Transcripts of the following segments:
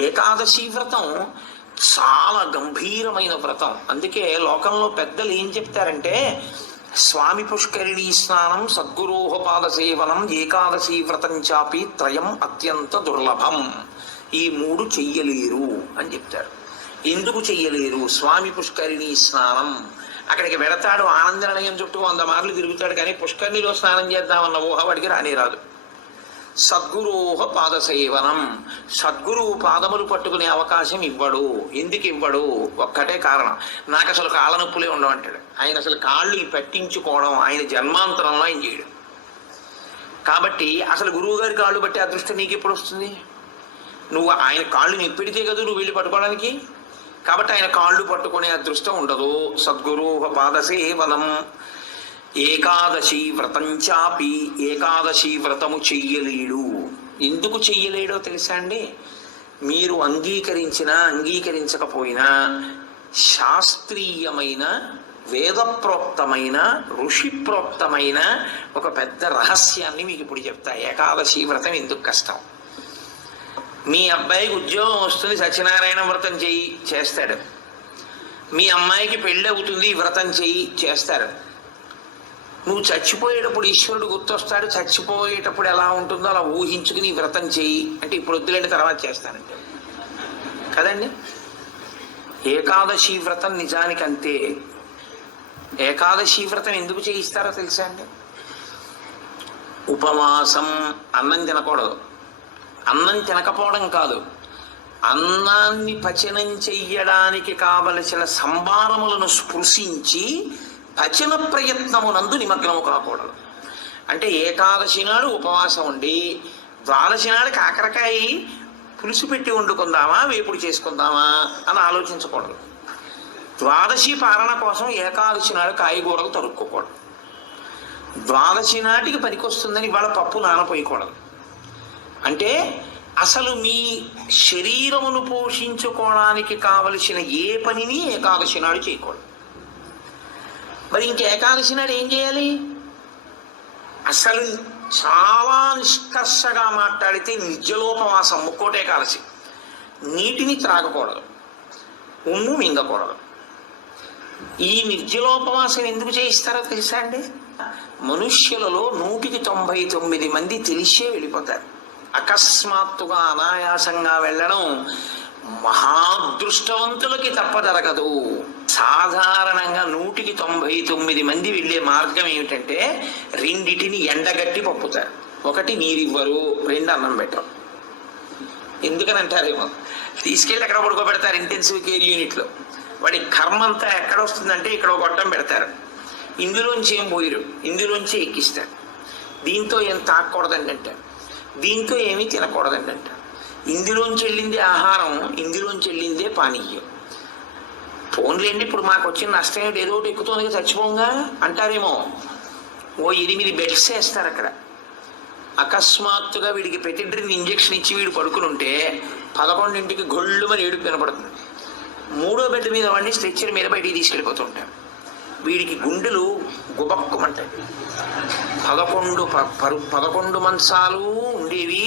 ఏకాదశి వ్రతం చాలా గంభీరమైన వ్రతం. అందుకే లోకంలో పెద్దలు ఏం చెప్తారంటే, స్వామి పుష్కరిణీ స్నానం, సద్గురోహపాద సేవనం, ఏకాదశి వ్రతం చాపి త్రయం అత్యంత దుర్లభం. ఈ మూడు చెయ్యలేరు అని చెప్తారు. ఎందుకు చెయ్యలేరు? స్వామి పుష్కరిణీ స్నానం, అక్కడికి వెడతాడు, ఆనంద నిలయం చుట్టూ 100 మార్లు తిరుగుతాడు, కానీ పుష్కరిణిలో స్నానం చేద్దామన్న ఊహ వాడికి రానే రాదు. సద్గురోహ పాద సేవనం, సద్గురువు పాదములు పట్టుకునే అవకాశం ఇవ్వడు. ఎందుకు ఇవ్వడు? ఒక్కటే కారణం, నాకు అసలు కాళ్ళ నొప్పులే ఉండవంటాడు. ఆయన అసలు కాళ్ళు పెట్టించుకోవడం ఆయన జన్మాంతరంలో ఆయన చేయడు. కాబట్టి అసలు గురువు గారి కాళ్ళు బట్టి అదృష్టం నీకు ఎప్పుడు వస్తుంది? నువ్వు ఆయన కాళ్ళు నిప్పెడితే కదా నువ్వు వెళ్ళి పట్టుకోవడానికి. కాబట్టి ఆయన కాళ్ళు పట్టుకునే అదృష్టం ఉండదు. సద్గురోహ పాద సేవనం. ఏకాదశి వ్రతం చాపి, ఏకాదశి వ్రతము చెయ్యలేడు. ఎందుకు చెయ్యలేడో తెలుసా అండి? మీరు అంగీకరించినా అంగీకరించకపోయినా శాస్త్రీయమైన, వేదప్రోక్తమైన, ఋషిప్రోక్తమైన ఒక పెద్ద రహస్యాన్ని మీకు ఇప్పుడు చెప్తా. ఏకాదశి వ్రతం ఎందుకు కష్టం? మీ అబ్బాయికి ఉద్యోగం వస్తుంది, సత్యనారాయణ వ్రతం చెయ్యి, చేస్తాడు. మీ అమ్మాయికి పెళ్ళి అవుతుంది, వ్రతం చెయ్యి, చేస్తారు. నువ్వు చచ్చిపోయేటప్పుడు ఈశ్వరుడు గుర్తొస్తాడు, చచ్చిపోయేటప్పుడు ఎలా ఉంటుందో అలా ఊహించుకుని వ్రతం చెయ్యి అంటే, ఇప్పుడు వద్దులేండి తర్వాత చేస్తానంటే కదండి. ఏకాదశి వ్రతం నిజానికి అంతే. ఏకాదశి వ్రతం ఎందుకు చేయిస్తారో తెలుసా అండి? ఉపవాసం, అన్నం తినకూడదు. అన్నం తినకపోవడం కాదు, అన్నాన్ని పచనం చెయ్యడానికి కావలసిన సంభారములను స్పృశించి పచన ప్రయత్నమునందు నిమగ్నము కాకూడదు. అంటే ఏకాదశి నాడు ఉపవాసం ఉండి ద్వాదశి నాడు కాకరకాయ పులుసు పెట్టి వండుకుందామా, వేపుడు చేసుకుందామా అని ఆలోచించకూడదు. ద్వాదశి పాలన కోసం ఏకాదశి నాడు కాయగూరలు తరుక్కోకూడదు. ద్వాదశి నాటికి పనికొస్తుందని ఇవాళ పప్పు నానపోయకూడదు. అంటే అసలు మీ శరీరమును పోషించుకోవడానికి కావలసిన ఏ పనిని ఏకాదశి నాడు చేయకూడదు. మరి ఇంక ఏకాదశి నాడు ఏం చేయాలి? అసలు చాలా నిష్కర్షగా మాట్లాడితే నిర్జలోపవాసం, ముక్కోటి ఏకాదశి. నీటిని త్రాగకూడదు, ఉమ్ము మింగకూడదు. ఈ నిర్జలోపవాసం ఎందుకు చేయిస్తారో తెలుసా అండి? మనుష్యులలో 199 మంది తెలిసే వెళ్ళిపోతారు. అకస్మాత్తుగా అనాయాసంగా వెళ్ళడం మహాదృష్టవంతులకి తప్ప జరగదు. సాధారణంగా 199 మంది వెళ్ళే మార్గం ఏమిటంటే, రెండిటిని ఎండగట్టి పంపుతారు. ఒకటి నీరివ్వరు, 2 అన్నం పెట్టరు. ఎందుకని అంటారేమో, తీసుకెళ్ళి ఎక్కడ పడుకోబెడతారు ఇంటెన్సివ్ కేర్ యూనిట్లో. వాడి కర్మ అంతా ఎక్కడ వస్తుందంటే ఇక్కడ గొట్టం పెడతారు, ఇందులోంచి ఏం పోయిరు, ఇందులోంచి ఎక్కిస్తారు. దీంతో ఏం తాకూడదండి అంటారు, దీంతో ఏమీ తినకూడదండి అంటారు. ఇందులోంచి వెళ్ళిందే ఆహారం, ఇందులోంచి వెళ్ళిందే పానీయం. ఫోన్లేండి, ఇప్పుడు మాకు వచ్చిన నష్టం ఏమిటి, ఏదో ఒకటి ఎక్కుతోందిగా చచ్చిపోంగా అంటారేమో. ఓ 8 బెడ్స్ వేస్తారు అక్కడ. అకస్మాత్తుగా వీడికి పెటిడ్రిన్ ఇంజెక్షన్ ఇచ్చి వీడు పడుకుని ఉంటే 11ంటికి గొళ్ళు మరి ఏడుపు వినపడుతుంది. 3వ బెడ్ మీద వాడిని స్ట్రెచ్చర్ మీద బయటికి తీసుకెళ్ళిపోతుంటారు. వీడికి గుండెలు గుబక్కుమంటాయి. 11 మంచాలు ఉండేవి,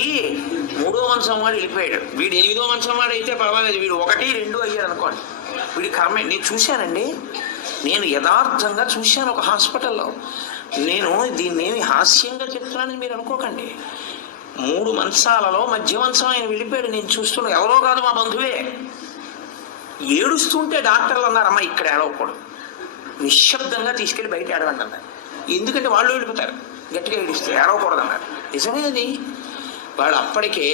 3వ మంచం వాడు వెళ్ళిపోయాడు. వీడు 8వ మంచం వాడు అయితే పర్వాలేదు, వీడు 1, 2 అయ్యాడు అనుకోండి. వీడి కర్మ. నేను చూశానండి, నేను యథార్థంగా చూశాను ఒక హాస్పిటల్లో. నేను దీన్నేమి హాస్యంగా చెప్తున్నానని మీరు అనుకోకండి. 3 మంచాలలో మధ్య మంచం ఆయన వెళ్ళిపోయాడు. నేను చూస్తున్నా, ఎవరో కాదు మా బంధువే. ఏడుస్తుంటే డాక్టర్లు అన్నారు, అమ్మ ఇక్కడ ఏడవకూడదు, నిశ్శబ్దంగా తీసుకెళ్ళి బయట ఏడవండి అన్నారు. ఎందుకంటే వాళ్ళు వెళ్ళిపోతారు, గట్టిగా ఏడిస్తే ఏడవకూడదు అన్నారు. నిజమే అది. వాడు అప్పటికే,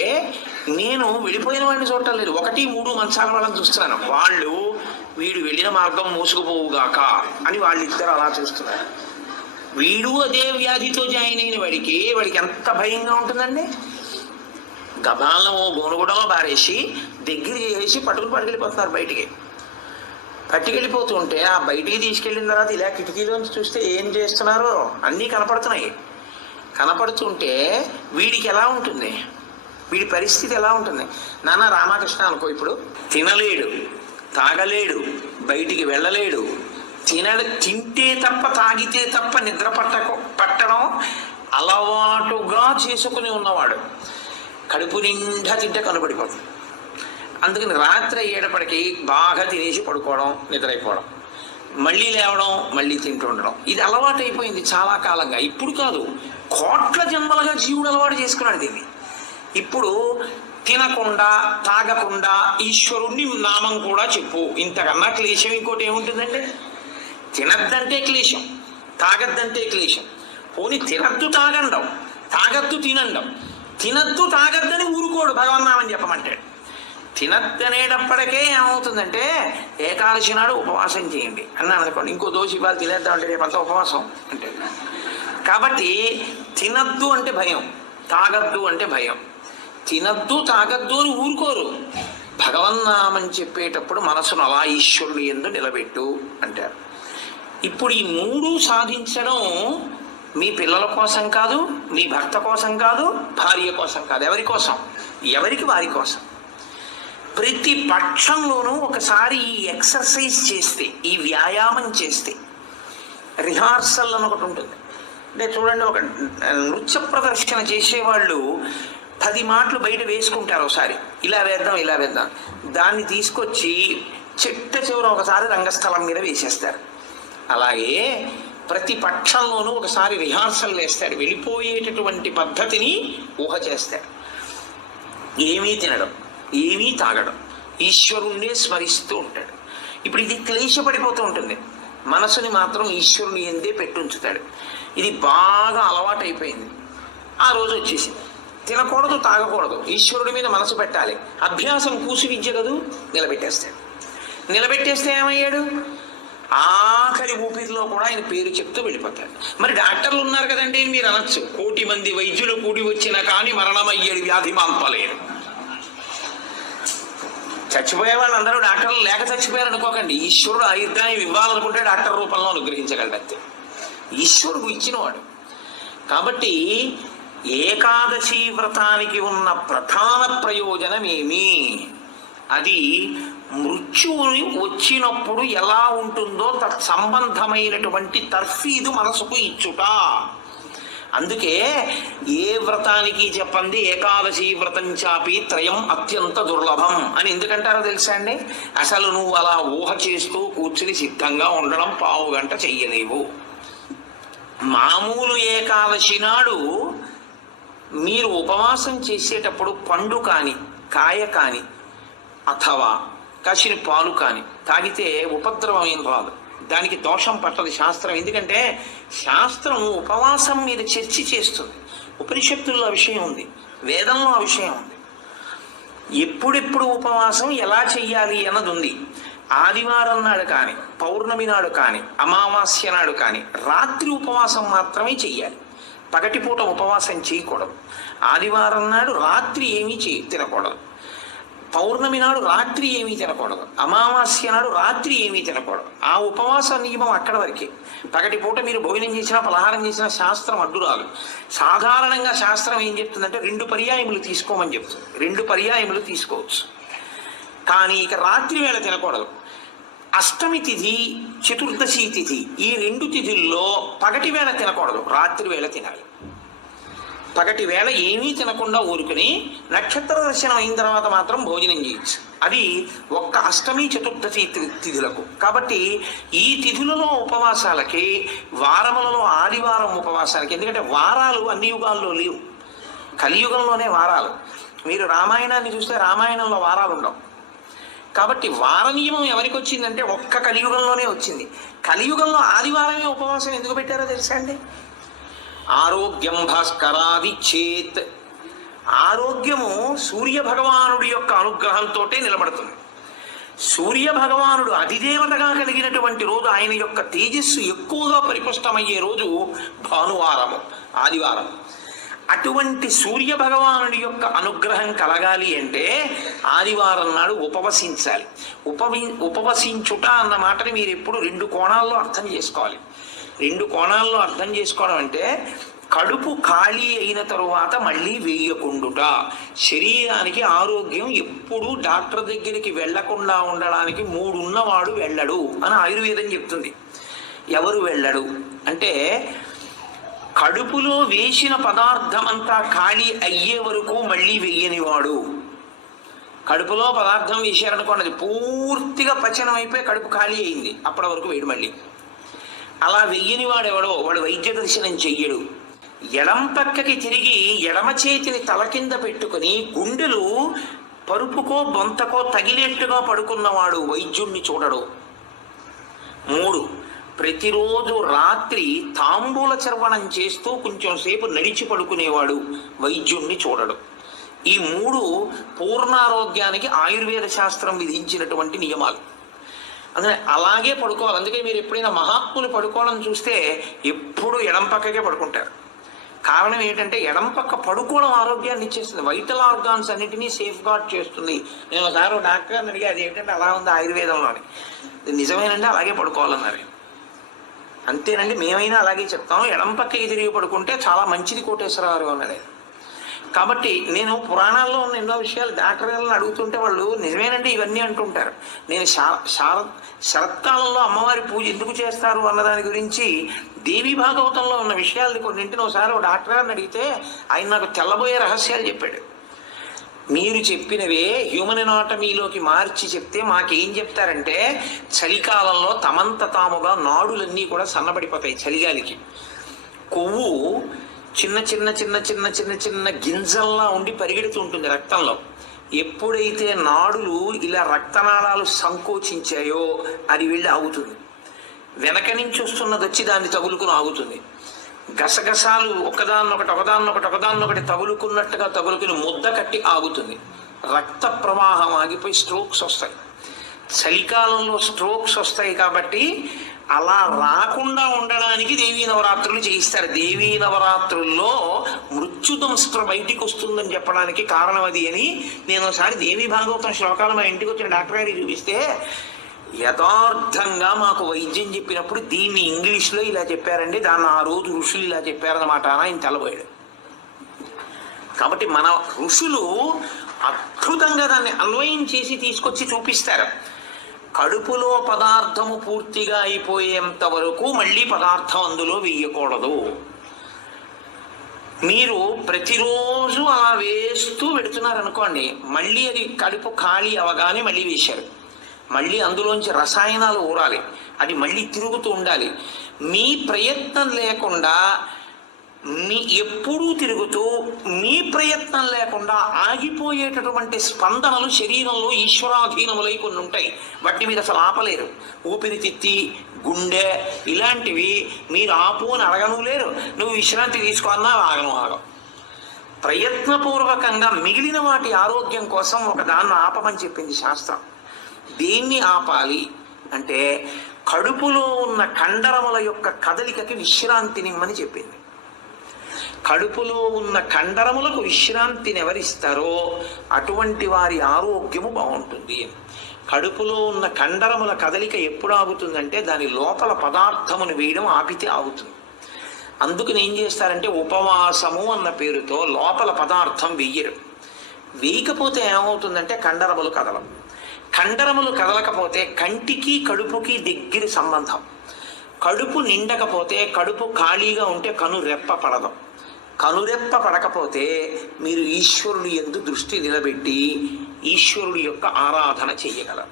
నేను వెళ్ళిపోయిన వాడిని చూడటం లేదు, 1, 3 మంచాల వాళ్ళని చూస్తున్నాను. వాళ్ళు వీడు వెళ్ళిన మార్గం మూసుకుపోవుగాక అని వాళ్ళిద్దరు అలా చూస్తున్నారు. వీడు అదే వ్యాధితో జాయిన్ అయిన వాడికి ఎంత భయంగా ఉంటుందండి. గబాలను గోనుగూడలో బారేసి దగ్గర చేసి పట్టుకెళ్ళిపోతున్నారు బయటికి. పట్టుకెళ్ళిపోతుంటే ఆ బయటికి తీసుకెళ్ళిన తర్వాత ఇలా కిటికీలోంచి చూస్తే ఏం చేస్తున్నారో అన్నీ కనపడుతున్నాయి. కనపడుతుంటే వీడికి ఎలా ఉంటుంది, వీడి పరిస్థితి ఎలా ఉంటుంది? నాన్న రామకృష్ణ అనుకో, ఇప్పుడు తినలేడు, తాగలేడు, బయటికి వెళ్ళలేడు, తింటే తప్ప తాగితే తప్ప నిద్ర పట్టడం అలవాటుగా చేసుకుని ఉన్నవాడు. కడుపు నిండా తింటే కనబడిపోతుంది. అందుకని రాత్రి అయ్యేటప్పటికి బాగా తినేసి పడుకోవడం, నిద్రైపోవడం, మళ్ళీ లేవడం, మళ్ళీ తింటూ ఉండడం, ఇది అలవాటు అయిపోయింది చాలా కాలంగా. ఇప్పుడు కాదు, కోట్ల జన్మలుగా జీవుడు అలవాటు చేసుకున్నాడు దీన్ని. ఇప్పుడు తినకుండా తాగకుండా ఈశ్వరుణ్ణి నామం కూడా చెప్పు, ఇంతకన్నా క్లేశం ఇంకోటి ఏముంటుందంటే? తినద్దంటే క్లేశం, తాగద్దంటే క్లేశం. పోనీ తినద్దు తాగండం, తాగద్దు తినండం. తినద్దు తాగద్దని ఊరుకోడు భగవన్నామని చెప్పమంటాడు. తినద్దనేటప్పటికే ఏమవుతుందంటే ఏకాదశి నాడు ఉపవాసం చేయండి అన్నాను అనుకోండి, ఇంకో దోషి ఇవాళ తినేద్దామంటే రేపంతా ఉపవాసం అంటే. కాబట్టి తినద్దు అంటే భయం, తాగద్దు అంటే భయం. తినద్దు తాగద్దు అని ఊరుకోరు. భగవన్నామని చెప్పేటప్పుడు మనసును అలా ఈశ్వరుడు యందు నిలబెట్టు అంటారు. ఇప్పుడు ఈ మూడు సాధించడం మీ పిల్లల కోసం కాదు, మీ భర్త కోసం కాదు, భార్య కోసం కాదు. ఎవరి కోసం? ఎవరికి వారి కోసం. ప్రతి పక్షంలోనూ ఒకసారి ఈ ఎక్సర్సైజ్ చేస్తే, ఈ వ్యాయామం చేస్తే, రిహార్సల్ అని ఒకటి ఉంటుంది. అంటే చూడండి, ఒక నృత్య ప్రదర్శన చేసేవాళ్ళు 10 మాటలు బయట వేసుకుంటారు. ఒకసారి ఇలా వేద్దాం ఇలా వేద్దాం, దాన్ని తీసుకొచ్చి చిట్ట చివర ఒకసారి రంగస్థలం మీద వేసేస్తారు. అలాగే ప్రతి పక్షంలోనూ ఒకసారి రిహార్సల్ వేస్తాడు, వెళ్ళిపోయేటటువంటి పద్ధతిని ఊహ చేస్తాడు. ఏమీ తినడం, ఏమీ తాగడం, ఈశ్వరుణ్ణే స్మరిస్తూ ఉంటాడు. ఇప్పుడు ఇది క్లేశపడిపోతూ ఉంటుంది, మనసుని మాత్రం ఈశ్వరుని ఎందే పెట్టుంచుతాడు. ఇది బాగా అలవాటు అయిపోయింది. ఆ రోజు వచ్చేసింది, తినకూడదు తాగకూడదు, ఈశ్వరుడి మీద మనసు పెట్టాలి. అభ్యాసం కూసి విద్య కదూ, నిలబెట్టేస్తాడు. నిలబెట్టేస్తే ఏమయ్యాడు? ఆఖరి ఊపిరిలో కూడా ఆయన పేరు చెప్తూ వెళ్ళిపోతాడు. మరి డాక్టర్లు ఉన్నారు కదండి మీరు అనొచ్చు, 1,000,000 మంది వైద్యులు కూడి వచ్చినా కానీ మరణమయ్యేది వ్యాధి మాంపలేరు. చచ్చిపోయే వాళ్ళందరూ డాక్టర్లు లేక చచ్చిపోయారు అనుకోకండి. ఈశ్వరుడు ఆయుర్దాయం ఇవ్వాలనుకుంటే డాక్టర్ రూపంలో అనుగ్రహించగలడంతే, ఈశ్వరుడు ఇచ్చినవాడు. కాబట్టి ఏకాదశి వ్రతానికి ఉన్న ప్రధాన ప్రయోజనం ఏమి? అది మృత్యువుని వచ్చినప్పుడు ఎలా ఉంటుందో తత్సంబంధమైనటువంటి తర్ఫీదు మనసుకు ఇచ్చుట. అందుకే ఏ వ్రతానికి చెప్పండి ఏకాదశి వ్రతం చాపి త్రయం అత్యంత దుర్లభం అని ఎందుకంటారో తెలుసా అండి? అసలు నువ్వు అలా ఊహ చేస్తూ కూర్చుని సిద్ధంగా ఉండడం 1/2 గంట చెయ్యలేవు. మామూలు ఏకాదశి నాడు మీరు ఉపవాసం చేసేటప్పుడు పండు కాని, కాయ కాని, అథవా కాసిన పాలు కాని తాగితే ఉపద్రవం ఏం రాదు, దానికి దోషం పట్టదు శాస్త్రం. ఎందుకంటే శాస్త్రం ఉపవాసం మీద చర్చ చేస్తుంది. ఉపనిషత్తుల్లో ఆ విషయం ఉంది, వేదంలో ఆ విషయం ఉంది. ఎప్పుడెప్పుడు ఉపవాసం ఎలా చెయ్యాలి అన్నది ఉంది. ఆదివారం నాడు కానీ, పౌర్ణమి నాడు కానీ, అమావాస్య నాడు కానీ రాత్రి ఉపవాసం మాత్రమే చెయ్యాలి. పగటిపూట ఉపవాసం చేయకూడదు. ఆదివారం నాడు రాత్రి ఏమీ తినకూడదు, పౌర్ణమి నాడు రాత్రి ఏమీ తినకూడదు, అమావాస్య నాడు రాత్రి ఏమీ తినకూడదు. ఆ ఉపవాస నియమం అక్కడ వరకే. పగటిపూట మీరు భోజనం చేసినా పలహారం చేసినా శాస్త్రం అడ్డురాలు. సాధారణంగా శాస్త్రం ఏం చెప్తుందంటే 2 పర్యాయములు తీసుకోమని చెప్తుంది. 2 పర్యాయములు తీసుకోవచ్చు, కానీ ఇక రాత్రి వేళ తినకూడదు. అష్టమి తిథి, చతుర్దశి తిథి, ఈ 2 తిథుల్లో పగటి వేళ తినకూడదు, రాత్రి వేళ తినాలి. పగటి వేళ ఏమీ తినకుండా ఊరుకుని నక్షత్ర దర్శనం అయిన తర్వాత మాత్రం భోజనం చేయొచ్చు. అది ఒక్క అష్టమి చతుర్దశి తిథులకు. కాబట్టి ఈ తిథులలో ఉపవాసాలకి, వారములలో ఆదివారం ఉపవాసాలకి, ఎందుకంటే వారాలు అన్ని యుగాల్లో లేవు, కలియుగంలోనే వారాలు. మీరు రామాయణాన్ని చూస్తే రామాయణంలో వారాలు ఉండవు. కాబట్టి వార నియమం ఎవరికి వచ్చిందంటే ఒక్క కలియుగంలోనే వచ్చింది. కలియుగంలో ఆదివారమే ఉపవాసం ఎందుకు పెట్టారో తెలుసా అండి? ఆరోగ్యం భాస్కరాది చేత్, ఆరోగ్యము సూర్య భగవానుడి యొక్క అనుగ్రహంతో నిలబడుతుంది. సూర్య భగవానుడు అధిదేవతగా కలిగినటువంటి రోజు, ఆయన యొక్క తేజస్సు ఎక్కువగా పరిపుష్టమయ్యే రోజు భానువారము, ఆదివారం. అటువంటి సూర్య భగవానుడి యొక్క అనుగ్రహం కలగాలి అంటే ఆదివారం నాడు ఉపవసించాలి. ఉపవసించుట అన్న మాటని మీరు ఎప్పుడు 2 కోణాల్లో అర్థం చేసుకోవాలి. 2 కోణాల్లో అర్థం చేసుకోవడం అంటే కడుపు ఖాళీ అయిన తరువాత మళ్ళీ వేయకుండుట. శరీరానికి ఆరోగ్యం ఎప్పుడూ డాక్టర్ దగ్గరికి వెళ్లకుండా ఉండడానికి 3 ఉన్నవాడు వెళ్ళడు అని ఆయుర్వేదం చెప్తుంది. ఎవరు వెళ్ళడు అంటే కడుపులో వేసిన పదార్థం అంతా ఖాళీ అయ్యే వరకు మళ్ళీ వెయ్యనివాడు. కడుపులో పదార్థం వేసారనుకోండి, అది పూర్తిగా పచనం అయిపోయి కడుపు ఖాళీ అయింది, అప్పటి వరకు వేడి మళ్ళీ. అలా వెయ్యని వాడెవడో వాడు వైద్య దర్శనం చెయ్యడు. ఎడం పక్కకి తిరిగి ఎడమ చేతిని తల కింద పెట్టుకుని గుండెలు పరుపుకో బొంతకో తగిలేట్టుగా పడుకున్నవాడు వైద్యుణ్ణి చూడడు. 3, ప్రతిరోజు రాత్రి తాంబూల చర్వణం చేస్తూ కొంచెం సేపు నడిచి పడుకునేవాడు వైద్యుణ్ణి చూడడు. ఈ 3 పూర్ణారోగ్యానికి ఆయుర్వేద శాస్త్రం విధించినటువంటి నియమాలు. అందుకే అలాగే పడుకోవాలి. అందుకే మీరు ఎప్పుడైనా మహాత్ములు పడుకోవడం చూస్తే ఎప్పుడు ఎడం పక్కకే పడుకుంటారు. కారణం ఏంటంటే ఎడం పక్క పడుకోవడం ఆరోగ్యాన్ని ఇచ్చేస్తుంది, వైటల్ ఆర్గాన్స్ అన్నిటినీ సేఫ్ గార్డ్ చేస్తుంది. నేను ఒకసారి డాక్టర్ని అడిగి అది ఏంటంటే అలా ఉంది ఆయుర్వేదంలోని. నిజమేనండి, అలాగే పడుకోవాలన్నారు. అంతేనండి, మేమైనా అలాగే చెప్తాం, ఎడం పక్కకి తిరిగి పడుకుంటే చాలా మంచిది కోటేశ్వరరావు అన్నాడు. కాబట్టి నేను పురాణాల్లో ఉన్న ఎన్నో విషయాలు డాక్టర్లను అడుగుతుంటే వాళ్ళు నిజమేనండి ఇవన్నీ అంటుంటారు. నేను శరత్కాలంలో అమ్మవారి పూజ ఎందుకు చేస్తారు అన్నదాని గురించి దేవి భాగవతంలో ఉన్న విషయాలని కొన్నింటిని ఒకసారి ఒక డాక్టర్ గారిని అడిగితే ఆయన నాకు తెల్లబోయే రహస్యాలు చెప్పాడు. మీరు చెప్పినవే హ్యూమన్ ఎనాటమీలోకి మార్చి చెప్తే మాకేం చెప్తారంటే, చలికాలంలో తమంత తాముగా నాడులన్నీ కూడా సన్నబడిపోతాయి చలిగాలికి. కొవ్వు చిన్న చిన్న చిన్న చిన్న చిన్న చిన్న గింజల్లా ఉండి పరిగెడుతుంటుంది రక్తంలో. ఎప్పుడైతే నాడులు ఇలా రక్తనాళాలు సంకోచించాయో అది వెళ్ళి ఆగుతుంది. వెనక నుంచి వస్తున్నది వచ్చి దాన్ని తగులుకుని ఆగుతుంది. గసగసాలు ఒకదాన్నొకటి తగులుకున్నట్టుగా తగులుకుని ముద్ద కట్టి ఆగుతుంది. రక్త ప్రవాహం ఆగిపోయి స్ట్రోక్స్ వస్తాయి. చలికాలంలో స్ట్రోక్స్ వస్తాయి కాబట్టి అలా రాకుండా ఉండడానికి దేవీ నవరాత్రులు చేయిస్తారు. దేవీ నవరాత్రుల్లో మృత్యుదంస్త్ర బయటికి వస్తుందని చెప్పడానికి కారణం అది అని నేను ఒకసారి దేవీ భాగవతం శ్లోకాలు మా ఇంటికి వచ్చిన డాక్టర్ గారికి చూపిస్తే యథార్థంగా మాకు వైద్యం చెప్పినప్పుడు దీన్ని ఇంగ్లీష్లో ఇలా చెప్పారండి, దాన్ని ఆ రోజు ఋషులు ఇలా చెప్పారన్నమాట అని ఆయన తెల్లబోయాడు. కాబట్టి మన ఋషులు అద్భుతంగా దాన్ని అన్వయం చేసి తీసుకొచ్చి చూపిస్తారు. కడుపులో పదార్థము పూర్తిగా అయిపోయేంత వరకు మళ్ళీ పదార్థం అందులో వేయకూడదు. మీరు ప్రతిరోజు అలా వేస్తూ పెడుతున్నారనుకోండి, మళ్ళీ అది కడుపు ఖాళీ అవగానే మళ్ళీ వేశారు. మళ్ళీ అందులోంచి రసాయనాలు ఊరాలి, అది మళ్ళీ తిరుగుతూ ఉండాలి. మీ ప్రయత్నం లేకుండా ఎప్పుడూ తిరుగుతూ మీ ప్రయత్నం లేకుండా ఆగిపోయేటటువంటి స్పందనలు శరీరంలో ఈశ్వరాధీనములై కొన్ని ఉంటాయి. వాటిని మీరు అసలు ఆపలేరు. ఊపిరితిత్తి, గుండె ఇలాంటివి మీరు ఆపు అని అడగను లేరు. నువ్వు విశ్రాంతి తీసుకోవాలన్నా ఆగం. ప్రయత్నపూర్వకంగా మిగిలిన వాటి ఆరోగ్యం కోసం ఒక దాన్ని ఆపమని చెప్పింది శాస్త్రం. దేన్ని ఆపాలి అంటే కడుపులో ఉన్న కండరముల యొక్క కదలికకి విశ్రాంతినిమ్మని చెప్పింది. కడుపులో ఉన్న కండరములకు విశ్రాంతిని ఎవరిస్తారో అటువంటి వారి ఆరోగ్యము బాగుంటుంది. కడుపులో ఉన్న కండరముల కదలిక ఎప్పుడు ఆగుతుందంటే దాని లోపల పదార్థమును వేయడం ఆపితే ఆగుతుంది. అందుకని ఏం చేస్తారంటే ఉపవాసము అన్న పేరుతో లోపల పదార్థం వెయ్యరు. వేయకపోతే ఏమవుతుందంటే కండరములు కదలం. కండరములు కదలకపోతే కంటికి కడుపుకి దగ్గర సంబంధం. కడుపు నిండకపోతే, కడుపు ఖాళీగా ఉంటే కనురెప్ప పడదు. కనురెప్ప పడకపోతే మీరు ఈశ్వరుడి యందు దృష్టి నిలబెట్టి ఈశ్వరుడి యొక్క ఆరాధన చెయ్యగలరు.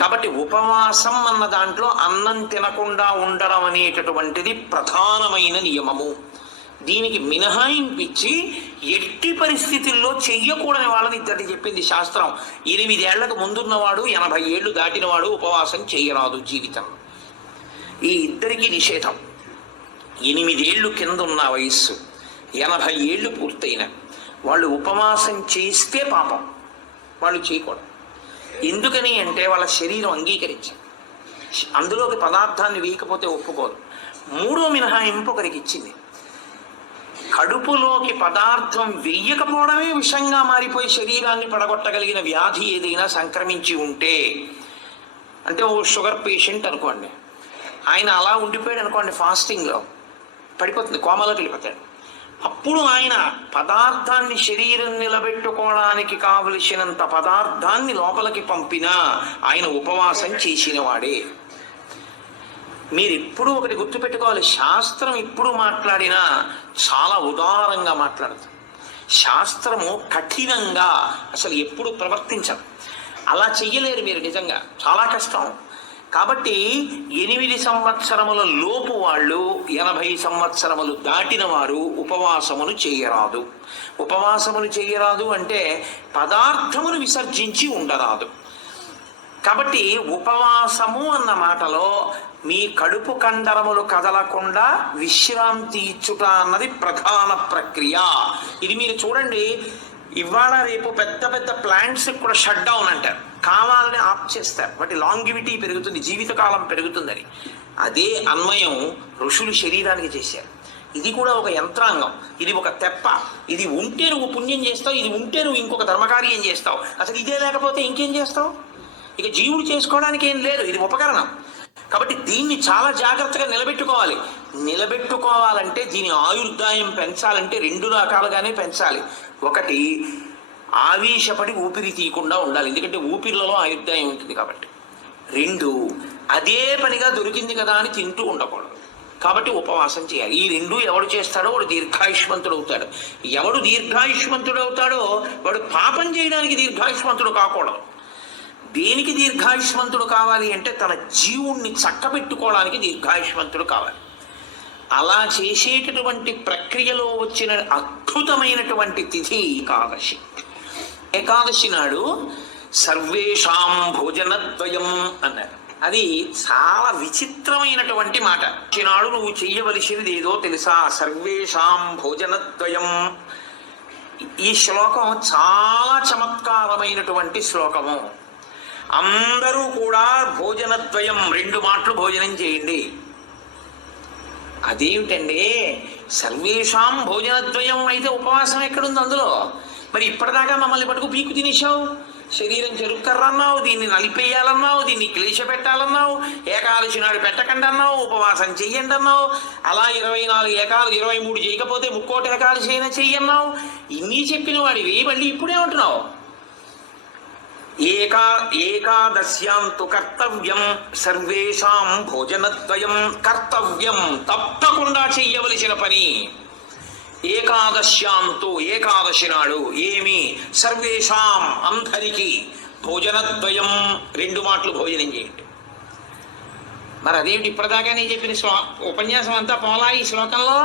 కాబట్టి ఉపవాసం అన్న దాంట్లో అన్నం తినకుండా ఉండడం అనేటటువంటిది ప్రధానమైన నియమము. దీనికి మినహాయింపించి ఎట్టి పరిస్థితుల్లో చెయ్యకూడని వాళ్ళని ఇద్దరిని చెప్పింది శాస్త్రం. 8 ఏళ్లకు ముందున్నవాడు 80 ఏళ్ళు దాటినవాడు ఉపవాసం చెయ్యరాదు జీవితం. ఈ ఇద్దరికి నిషేధం. 8 ఏళ్ళు కింద ఉన్న వయస్సు, 80 ఏళ్ళు పూర్తయిన వాళ్ళు ఉపవాసం చేస్తే పాపం, వాళ్ళు చేయకూడదు. ఎందుకని అంటే వాళ్ళ శరీరం అంగీకరించారు, అందులోకి పదార్థాన్ని వేయకపోతే ఒప్పుకోరు. 3వ మినహాయింపు ఒకరికి ఇచ్చింది. కడుపులోకి పదార్థం వెయ్యకపోవడమే విషంగా మారిపోయి శరీరాన్ని పడగొట్టగలిగిన వ్యాధి ఏదైనా సంక్రమించి ఉంటే, అంటే ఓ షుగర్ పేషెంట్ అనుకోండి, ఆయన అలా ఉండిపోయాడు అనుకోండి, ఫాస్టింగ్లో పడిపోతుంది, కోమలోకి వెళ్ళిపోతాడు. అప్పుడు ఆయన పదార్థాన్ని శరీరం నిలబెట్టుకోవడానికి కావలసినంత పదార్థాన్ని లోపలికి పంపినా ఆయన ఉపవాసం చేసిన వాడే. మీరు ఎప్పుడు ఒకటి గుర్తుపెట్టుకోవాలి, శాస్త్రం ఇప్పుడు మాట్లాడినా చాలా ఉదారంగా మాట్లాడుతుంది. శాస్త్రము కఠినంగా అసలు ఎప్పుడు ప్రవర్తించదు. అలా చెయ్యలేరు మీరు, నిజంగా చాలా కష్టం. కాబట్టి 8 సంవత్సరముల లోపు వాళ్ళు 80 సంవత్సరములు దాటిన వారు ఉపవాసమును చేయరాదు. ఉపవాసమును చేయరాదు అంటే పదార్థమును విసర్జించి ఉండరాదు. కాబట్టి ఉపవాసము అన్న మాటలో మీ కడుపు కండరములు కదలకుండా విశ్రాంతి ఇచ్చుట అన్నది ప్రధాన ప్రక్రియ. ఇది మీరు చూడండి, ఇవాళ రేపు పెద్ద పెద్ద ప్లాంట్స్ కూడా షట్ డౌన్ అంటారు, కావాలని ఆఫ్ చేస్తారు. వాటి లాంగివిటీ పెరుగుతుంది, జీవితకాలం పెరుగుతుందని. అదే అన్వయం ఋషులు శరీరానికి చేశారు. ఇది కూడా ఒక యంత్రాంగం, ఇది ఒక తెప్ప. ఇది ఉంటే నువ్వు పుణ్యం చేస్తావు, ఇది ఉంటే నువ్వు ఇంకొక ధర్మకార్యం చేస్తావు. అసలు ఇదే లేకపోతే ఇంకేం చేస్తావు? ఇక జీవుడు చేసుకోవడానికి ఏం లేదు, ఇది ఉపకరణం. కాబట్టి దీన్ని చాలా జాగ్రత్తగా నిలబెట్టుకోవాలి. నిలబెట్టుకోవాలంటే దీని ఆయుర్దాయం పెంచాలంటే 2 రకాలుగానే పెంచాలి. ఒకటి, ఆవేశపడి ఊపిరి తీయకుండా ఉండాలి, ఎందుకంటే ఊపిరిలో ఆయుర్దాయం ఉంటుంది కాబట్టి. 2, అదే పనిగా దొరికింది కదా అని తింటూ ఉండకూడదు. కాబట్టి ఉపవాసం చేయాలి. ఈ 2 ఎవడు చేస్తాడో వాడు దీర్ఘాయుష్మంతుడు అవుతాడు. ఎవడు దీర్ఘాయుష్మంతుడు అవుతాడో వాడు పాపం చేయడానికి దీర్ఘాయుష్మంతుడు కాకూడదు. దేనికి దీర్ఘాయుష్మంతుడు కావాలి అంటే తన జీవుణ్ణి చక్కబెట్టుకోవడానికి దీర్ఘాయుష్మంతుడు కావాలి. అలా చేసేటటువంటి ప్రక్రియలో వచ్చిన అద్భుతమైనటువంటి తిథి ఏకాదశి. ఏకాదశి నాడు సర్వేషాం భోజనద్వయం అన్నారు. అది చాలా విచిత్రమైనటువంటి మాట. ఈనాడు నువ్వు చెయ్యవలసినది ఏదో తెలుసా? సర్వేషాం భోజనద్వయం. ఈ శ్లోకం చాలా చమత్కారమైనటువంటి శ్లోకము. అందరూ కూడా భోజనద్వయం, 2 మాటలు భోజనం చేయండి. అదేమిటండి, సర్వేషాం భోజనద్వయం అయితే ఉపవాసం ఎక్కడుంది అందులో? మరి ఇప్పటిదాకా మమ్మల్ని పట్టుకు పీకు తినేశావు, శరీరం చెరుక్కర్రన్నావు, దీన్ని నలిపేయాలన్నావు, దీన్ని క్లేశ పెట్టాలన్నావు, ఏకాదశి నాడు పెట్టకండి అన్నావు, ఉపవాసం చెయ్యండి అన్నావు, అలా 24 ఏకాదశి 23 చేయకపోతే 3 ఏకాదశి అయినా చెయ్యన్నావు. ఇన్ని చెప్పిన వాడివి మళ్ళీ ఇప్పుడేమంటున్నావు? ఏకాదశ్యాంతు కర్తవ్యం సర్వేషాం భోజనద్వయం. కర్తవ్యం, తప్పకుండా చెయ్యవలసిన పని. ఏకాదశ్యాంతు, ఏకాదశి నాడు ఏమి? సర్వేషాం, అందరికీ. భోజనద్వయం, 2 మాటలు భోజనం చేయండి. మరి అదేమిటి ఇప్పటిదాకా నేను చెప్పిన ఉపన్యాసం అంతా పోలా ఈ శ్లోకంలో?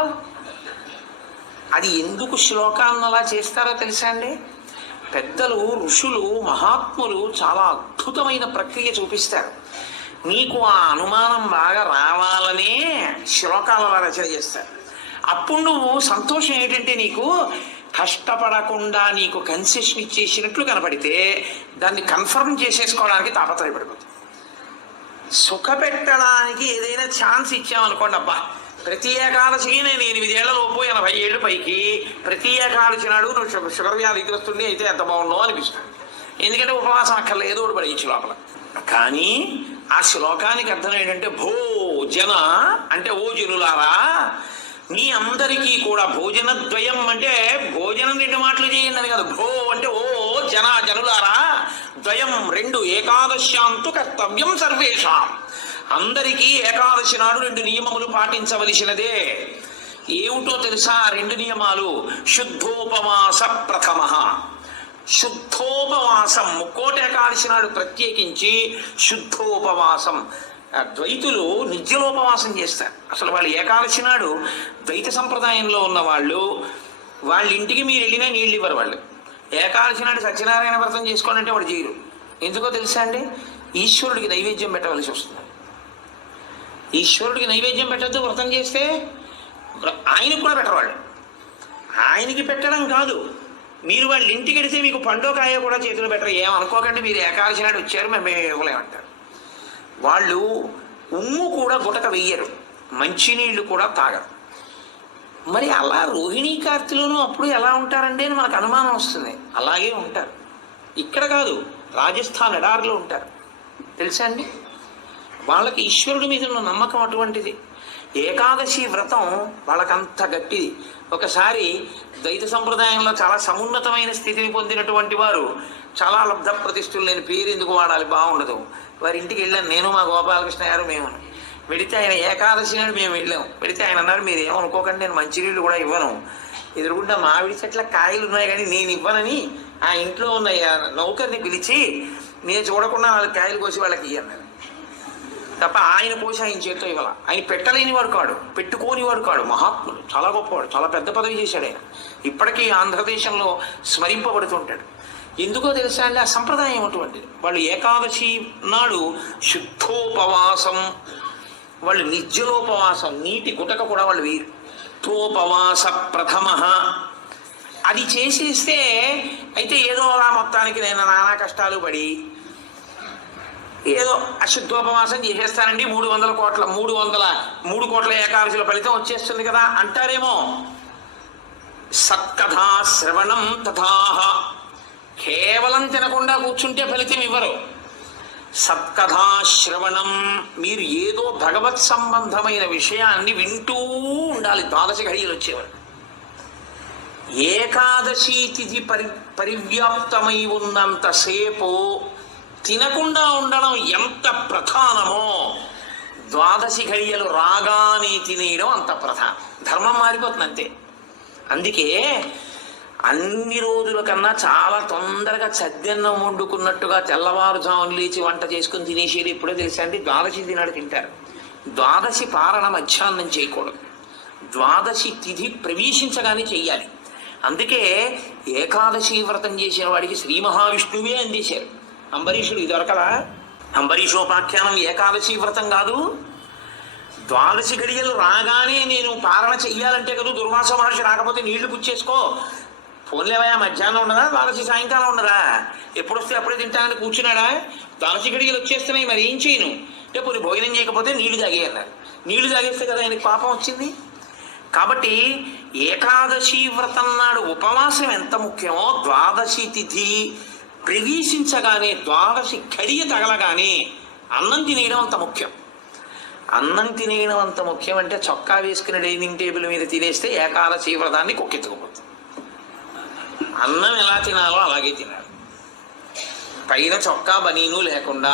అది ఎందుకు శ్లోకాన్ని అలా చేస్తారో తెలుసా అండి? పెద్దలు, ఋషులు, మహాత్ములు చాలా అద్భుతమైన ప్రక్రియ చూపిస్తారు. నీకు ఆ అనుమానం బాగా రావాలనే శ్లోకాల రచన చేస్తారు. అప్పుడు నువ్వు సంతోషం ఏంటంటే నీకు కష్టపడకుండా నీకు కన్సెషన్ ఇచ్చేసినట్లు కనపడితే దాన్ని కన్ఫర్మ్ చేసేసుకోవడానికి తాపత్రయపడిపోతుంది. సుఖపెట్టడానికి ఏదైనా ఛాన్స్ ఇచ్చామనుకోండి, అబ్బా ప్రతి ఏకాదశి నేను 8 ఏళ్లలోపు 80 ఏళ్ళు పైకి ప్రతి ఏకాదశి నాడు నువ్వు షుగర్ వ్యాధిగ్రస్తుని అయితే ఎంత బాగుండవు అనిపిస్తుంది. ఎందుకంటే ఉపవాసం అక్కర్లేదు, ఒకటి పడేయచ్చు లోపల. కానీ ఆ శ్లోకానికి అర్థం ఏంటంటే భోజన అంటే ఓ జనులారా, మీ అందరికీ కూడా భోజనద్వయం అంటే భోజనం 2 మాటలు చేయండి అని కాదు. భో అంటే ఓ జనులారా, ద్వయం 2, ఏకాదశ్యాంతు కర్తవ్యం సర్వేషాం. అందరికీ ఏకాదశి నాడు 2 నియమములు పాటించవలసినదే. ఏమిటో తెలుసా 2 నియమాలు? శుద్ధోపవాస ప్రథమ. శుద్ధోపవాసం, 3 ఏకాదశి నాడు ప్రత్యేకించి శుద్ధోపవాసం. ద్వైతులు నిత్యలోపవాసం చేస్తారు. అసలు వాళ్ళు ఏకాదశి నాడు ద్వైత సంప్రదాయంలో ఉన్న వాళ్ళు, వాళ్ళ ఇంటికి మీరు వెళ్ళినా నీళ్ళు ఇవ్వరు. వాళ్ళు ఏకాదశి నాడు సత్యనారాయణ వ్రతం చేసుకోవాలంటే వాడు చేయరు. ఎందుకో తెలుసా అండి? ఈశ్వరుడికి నైవేద్యం పెట్టవలసి వస్తుంది. ఈశ్వరుడికి నైవేద్యం పెట్టద్దు వ్రతం చేస్తే, ఆయనకు కూడా పెట్టవాళ్ళు. ఆయనకి పెట్టడం కాదు, మీరు వాళ్ళ ఇంటికి వెడితే మీకు పండో కాయ కూడా చేతులు పెట్టరు. ఏమనుకోకండి, మీరు ఏకాదశి నాడు వచ్చారు మేము ఇవ్వలేమంటారు. వాళ్ళు ఉమ్ము కూడా గుటక వెయ్యరు, మంచినీళ్ళు కూడా తాగరు. మరి అలా రోహిణీ కార్తెలోనూ అప్పుడు ఎలా ఉంటారండి అని మనకు అనుమానం వస్తుంది. అలాగే ఉంటారు. ఇక్కడ కాదు, రాజస్థాన్ ఎడారిలో ఉంటారు. తెలుసా అండి? వాళ్ళకి ఈశ్వరుడి మీద ఉన్న నమ్మకం అటువంటిది. ఏకాదశి వ్రతం వాళ్ళకంత గట్టిది. ఒకసారి ద్వైత సంప్రదాయంలో చాలా సమున్నతమైన స్థితిని పొందినటువంటి వారు, చాలా లబ్ధ ప్రతిష్ఠులు, లేని పేరు ఎందుకు వాడాలి, బాగుండదు, వారి ఇంటికి వెళ్ళాను నేను, మా గోపాలకృష్ణ గారు, మేము. వెళితే ఆయన ఏకాదశి నాడు మేము వెళ్ళాము. వెళితే ఆయన అన్నారు, మీరు ఏమనుకోకండి, నేను మంచినీళ్ళు కూడా ఇవ్వను, ఎదురుగుండా మామిడి చెట్ల కాయలు ఉన్నాయి కానీ నేను ఇవ్వనని ఆ ఇంట్లో ఉన్న నౌకర్ని పిలిచి నేను చూడకుండా వాళ్ళకి కాయలు కోసి వాళ్ళకి ఇయ్యన్నాను తప్ప ఆయన కోసి ఆయన చేతితో ఇవ్వాల. ఆయన పెట్టలేని వాడు కాడు, పెట్టుకోని వాడు కాడు, మహాత్ముడు, చాలా గొప్పవాడు, చాలా పెద్ద పదవి చేశాడు ఆయన. ఇప్పటికీ ఆంధ్రదేశంలో స్మరింపబడుతుంటాడు. ఎందుకో తెలుసా అండి, ఆ సంప్రదాయం అటువంటిది. వాళ్ళు ఏకాదశి నాడు శుద్ధోపవాసం, వాళ్ళు నిర్జలోపవాసం, నీటి గుటక కూడా వాళ్ళు వీరు. తోపవాస ప్రథమ అది చేసేస్తే అయితే ఏదో అలా మొత్తానికి నేను నానా కష్టాలు పడి ఏదో అశుద్ధోపవాసం చేసేస్తానండి, 300 కోట్ల ఏకాదశుల ఫలితం వచ్చేస్తుంది కదా అంటారేమో. సత్కథా శ్రవణం తథాహ, కేవలం తినకుండా కూర్చుంటే ఫలితం ఇవ్వరు. సత్కథా శ్రవణం, మీరు ఏదో భగవత్ సంబంధమైన విషయాన్ని వింటూ ఉండాలి. ద్వాదశి ఘడియలు వచ్చేవారు. ఏకాదశి తిథి పరివ్యాప్తమై ఉన్నంతసేపు తినకుండా ఉండడం ఎంత ప్రధానమో, ద్వాదశి ఘడియలు రాగానే తినేయడం అంత ప్రధానం. ధర్మం మారిపోతుంది అంతే. అందుకే అన్ని రోజుల కన్నా చాలా తొందరగా చద్దన్నం వండుకున్నట్టుగా తెల్లవారుజామున లేచి వంట చేసుకుని తినేసేది ఎప్పుడో తెలుసా అండి, ద్వాదశి తినాడు తింటారు. ద్వాదశి పారణ మధ్యాహ్నం చేయకూడదు, ద్వాదశి తిథి ప్రవేశించగానే చెయ్యాలి. అందుకే ఏకాదశి వ్రతం చేసిన వాడికి శ్రీ మహావిష్ణువే అందేశారు. అంబరీషుడు ఇది దొరకలా? అంబరీషోపాఖ్యానం ఏకాదశి వ్రతం కాదు. ద్వాదశి ఘడియలు రాగానే నేను పారణ చెయ్యాలంటే కదా, దుర్వాస మహర్షి రాకపోతే నీళ్లు పుచ్చేసుకో, ఫోన్లేవయా మధ్యాహ్నం ఉండదా, ద్వాదశి సాయంకాలం ఉండదా, ఎప్పుడు వస్తే అప్పుడే తింటానని కూర్చున్నాడా? ద్వాదశి ఘడియలు వచ్చేస్తున్నాయి, మరి ఏం చేయను అంటే పోనీ భోజనం చేయకపోతే నీళ్లు తాగే అన్నారు. నీళ్లు తాగేస్తే కదా ఆయనకి పాపం వచ్చింది. కాబట్టి ఏకాదశి వ్రతం నాడు ఉపవాసం ఎంత ముఖ్యమో, ద్వాదశి తిథి ప్రవేశించగానే, ద్వాదశి ఘడియ తగలగానే అన్నం తినేయడం అంత ముఖ్యం. అన్నం తినేయడం అంత ముఖ్యం అంటే చొక్కా వేసుకుని డైనింగ్ టేబుల్ మీద తినేస్తే ఏకాదశి వ్రతాన్ని కొక్కెత్తుకుపోతుంది. అన్నం ఎలా తినాలో అలాగే తినాలి. పైన చొక్కా బనీను లేకుండా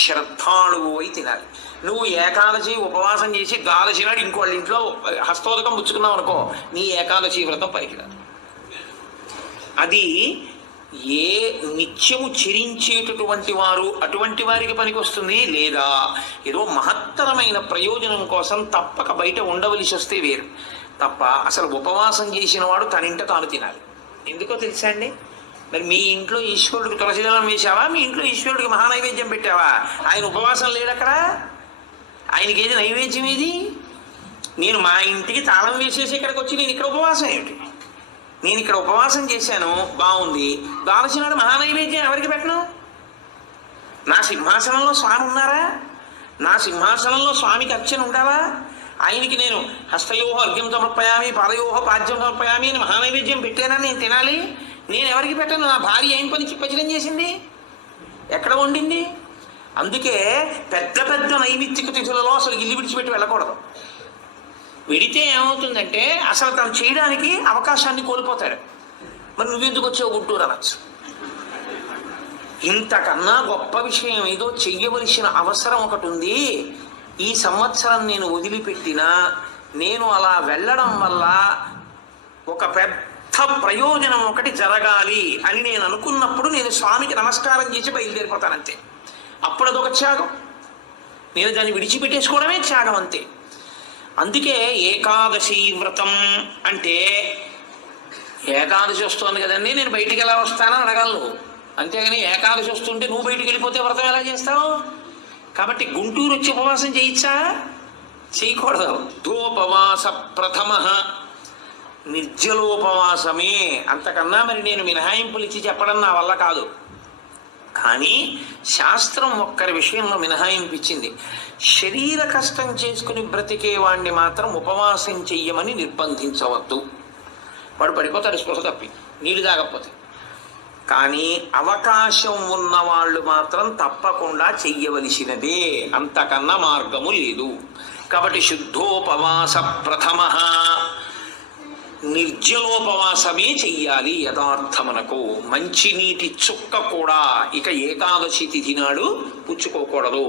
శ్రద్ధాళువు అయి తినాలి. నువ్వు ఏకాదశి ఉపవాసం చేసి ద్వాదశి నాడు ఇంకోళ్ళ ఇంట్లో హస్తోదకం పుచ్చుకున్నావు అనుకో, నీ ఏకాదశి వ్రతం పనికిరాదు. అది ఏ నిత్యము చిరించేటటువంటి వారు అటువంటి వారికి పనికి వస్తుంది. లేదా ఏదో మహత్తరమైన ప్రయోజనం కోసం తప్పక బయట ఉండవలసి వస్తే వేరు. తప్ప అసలు ఉపవాసం చేసిన వాడు తనింట తాను తినాలి. ఎందుకో తెలుసా అండి, మరి మీ ఇంట్లో ఈశ్వరుడికి తులసిదళం వేశావా, మీ ఇంట్లో ఈశ్వరుడికి మహానైవేద్యం పెట్టావా? ఆయన ఉపవాసం లేడక్కడ, ఆయనకి ఏది నైవేద్యం ఏది? నేను మా ఇంటికి తాళం వేసేసి ఇక్కడికి వచ్చి నేను ఇక్కడ ఉపవాసం ఏమిటి? నేను ఇక్కడ ఉపవాసం చేశాను, బాగుంది, ద్వాదశి నాడు మహానైవేద్యం ఎవరికి పెట్టను? నా సింహాసనంలో స్వామి ఉన్నారా? నా సింహాసనంలో స్వామికి అర్చన ఉండాలా? ఆయనకి నేను హస్తయోహ అర్ఘ్యం సమర్పయామి, పాదయోహ పాద్యం సమర్పయామి అని మహానైవేద్యం పెట్టానా నేను తినాలి? నేను ఎవరికి పెట్టను? నా భార్య ఏం పని పచనం చేసింది, ఎక్కడ వండింది? అందుకే పెద్ద పెద్ద నైమిత్తిక తిథులలో అసలు ఇల్లు విడిచిపెట్టి వెళ్ళకూడదు. విడితే ఏమవుతుందంటే అసలు తను చేయడానికి అవకాశాన్ని కోల్పోతాడు. మరి నువ్వెందుకు వచ్చావు గుంటూరు అనొచ్చు. ఇంతకన్నా గొప్ప విషయం ఏదో చెయ్యవలసిన అవసరం ఒకటి ఉంది. ఈ సంవత్సరం నేను వదిలిపెట్టినా నేను అలా వెళ్ళడం వల్ల ఒక పెద్ద ప్రయోజనం ఒకటి జరగాలి అని నేను అనుకున్నప్పుడు నేను స్వామికి నమస్కారం చేసి బయలుదేరిపోతానంతే. అప్పుడు అదొక త్యాగం. నేను దాన్ని విడిచిపెట్టేసుకోవడమే త్యాగం అంతే. అందుకే ఏకాదశి వ్రతం అంటే, ఏకాదశి వస్తుంది కదండి నేను బయటికి ఎలా వస్తానని అడగలను. అంతేగాని ఏకాదశి వస్తుంటే నువ్వు బయటికి వెళ్ళిపోతే వ్రతం ఎలా చేస్తావు? కాబట్టి గుంటూరు వచ్చి ఉపవాసం చేయించా? చేయకూడదు. ధూపవాస ప్రథమ, నిర్జలోపవాసమే. అంతకన్నా మరి నేను మినహాయింపులు ఇచ్చి చెప్పడం నా వల్ల కాదు. కానీ శాస్త్రం ఒక్కరి విషయంలో మినహాయింపించింది. శరీర కష్టం చేసుకుని బ్రతికే వాడిని మాత్రం ఉపవాసం చెయ్యమని నిర్బంధించవద్దు. వాడు పడిపోతాడు స్పృహ తప్పి, నీళ్ళు తాగకపోతే. కానీ అవకాశం ఉన్న వాళ్ళు మాత్రం తప్పకుండా చెయ్యవలసినదే, అంతకన్నా మార్గము లేదు. కాబట్టి శుద్ధోపవాస ప్రథమ, నిర్జలోపవాసమే చెయ్యాలి యథార్థమునకు. మంచినీటి చుక్క కూడా ఇక ఏకాదశి తిథి నాడు పుచ్చుకోకూడదు.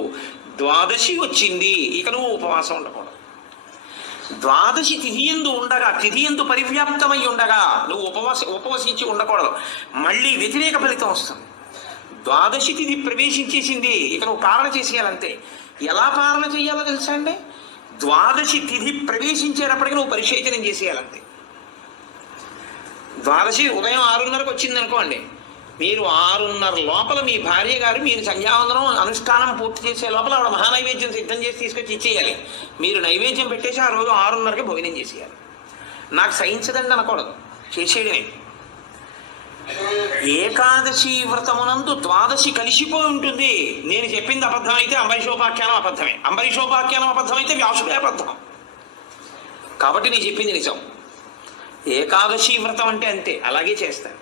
ద్వాదశి వచ్చింది ఇక నువ్వు ఉపవాసం ఉండకూడదు. ద్వాదశి తిథియందు ఉండగా, తిథియందు పరివ్యాప్తమై ఉండగా నువ్వు ఉపవసించి ఉండకూడదు. మళ్ళీ వ్యతిరేక ఫలితం వస్తుంది. ద్వాదశి తిథి ప్రవేశించేసింది, ఇక నువ్వు పాలన చేసేయాలంతే. ఎలా పాలన చేయాలో తెలుసా అండి? ద్వాదశి తిథి ప్రవేశించేటప్పటికి నువ్వు పరిశేచనం చేసేయాలంతే. ద్వాదశి ఉదయం 6:30కు వచ్చింది అనుకోండి, మీరు 6:30 లోపల మీ భార్య గారు మీరు సంధ్యావందనం అనుష్ఠానం పూర్తి చేసే లోపల ఆవిడ మహానైవేద్యం సిద్ధం చేసి తీసుకొచ్చి ఇచ్చేయాలి. మీరు నైవేద్యం పెట్టేసి ఆ రోజు 6:30కి భోజనం చేసేయాలి. నాకు సహించదండి అనకూడదు, చేసేయడమే. ఏకాదశి వ్రతమునందు ద్వాదశి కలిసిపోయి ఉంటుంది. నేను చెప్పింది అబద్ధమైతే అంబరీషోపాఖ్యానం అబద్ధమే, అంబరీషోపాఖ్యానం అబద్ధమైతే వ్యాసుడే అబద్ధం. కాబట్టి నేను చెప్పింది నిజం. ఏకాదశి వ్రతం అంటే అంతే, అలాగే చేస్తాను.